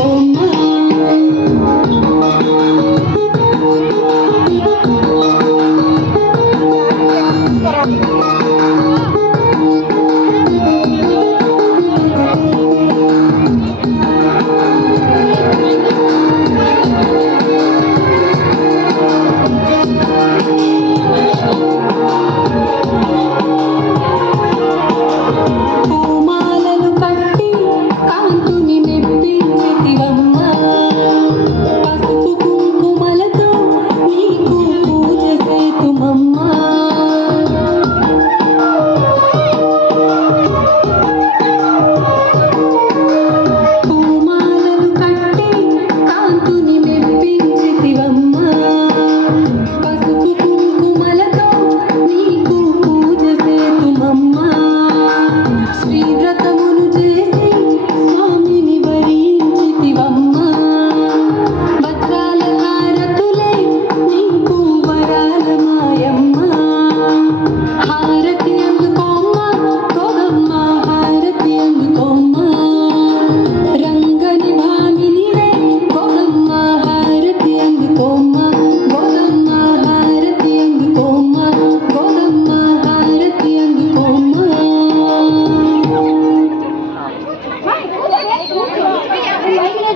Oh my.